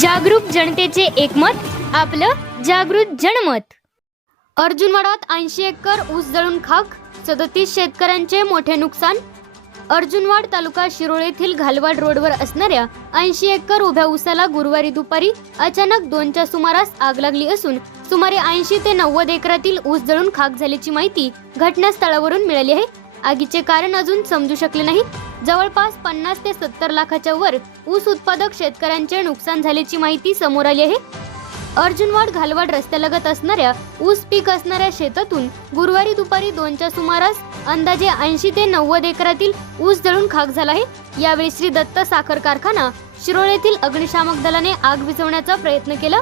जागरूक जनतेचे एकमत आपलं जागृत जनमत. अर्जुनवाडात ऐंशी एकर ऊस जळून खाक सदतीस शेतकऱ्यांचे मोठे नुकसान. अर्जुनवाड तालुका शिरोळ येथील घालवाड रोडवर असणाऱ्या ऐंशी एकर उभ्या ऊसाला गुरुवारी दुपारी अचानक दोनच्या सुमारास आग लागली असून सुमारे ऐंशी ते नव्वद एकरातील ऊस जळून खाक झाल्याची माहिती घटनास्थळावरून मिळाली आहे. आगीचे कारण अजून समजू शकले नाही जवळपास पन्नास ते सत्तर लाखाच्या वर ऊस उत्पादक शेतकऱ्यांचे नुकसान झाल्याची माहिती समोर आली आहे. अर्जुनवाड घालवाड रस्त्यालगत असणाऱ्या ऊस पीक असणाऱ्या शेतातून गुरुवारी दुपारी दोनच्या सुमारास अंदाजे ऐंशी ते नव्वद एकरातील ऊस जळून खाक झाला आहे. यावेळी श्री दत्त साखर कारखाना शिरोळ येथील अग्निशामक दलाने आग विझवण्याचा प्रयत्न केला.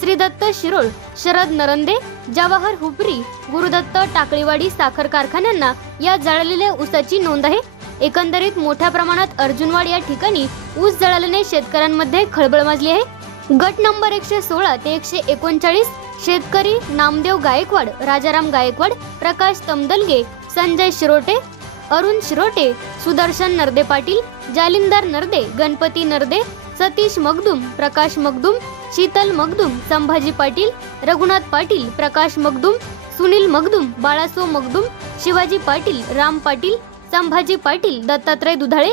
श्री दत्त शिरोळ शरद नरंदे जवाहर हुपरी गुरुदत्त टाकळीवाडी साखर कारखान्यांना या जळलेल्या ऊसाची नोंद आहे. एकंदरीत मोठ्या प्रमाणात अर्जुनवाड या ठिकाणी ऊस जळाल्याने शेतकऱ्यांमध्ये खळबळ माजली आहे. गट नंबर एकशे सोळा ते एकशे एकोणचाळीस शेतकरी नामदेव गायकवाड राजाराम गायकवाड प्रकाश तमदलगे संजय शिरोटे अरुण शिरोटे सुदर्शन नरदे पाटील जालिंदर नरदे गणपती नरदे सतीश मगदुम प्रकाश मगदुम शीतल मगदुम संभाजी पाटील रघुनाथ पाटील प्रकाश मगदुम सुनील मगदुम बाळासो मगदुम शिवाजी पाटील राम पाटील संभाजी पाटील दत्तात्रय दुधाळे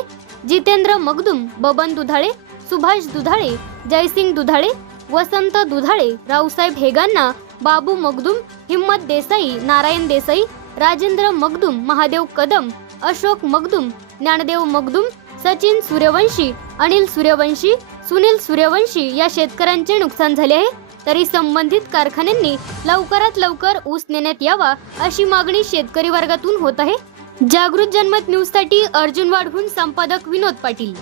जितेंद्र मगदुम बबन दुधाळे सुभाष दुधाळे जयसिंग दुधाळे वसंत दुधाळे रावसाहेब हेगांना बाबू मगदुम हिम्मत देसाई नारायण देसाई राजेंद्र मगदुम महादेव कदम अशोक मगदुम ज्ञानदेव मगदुम सचिन सूर्यवंशी अनिल सूर्यवंशी सुनील सूर्यवंशी या शेतकऱ्यांचे नुकसान झाले आहे. तरी संबंधित कारखान्यांनी लवकरात लवकर ऊस नेण्यात यावा अशी मागणी शेतकरी वर्गातून होत आहे. जागृत जनमत न्यूजसाठी अर्जुन वाढवून संपादक विनोद पाटील.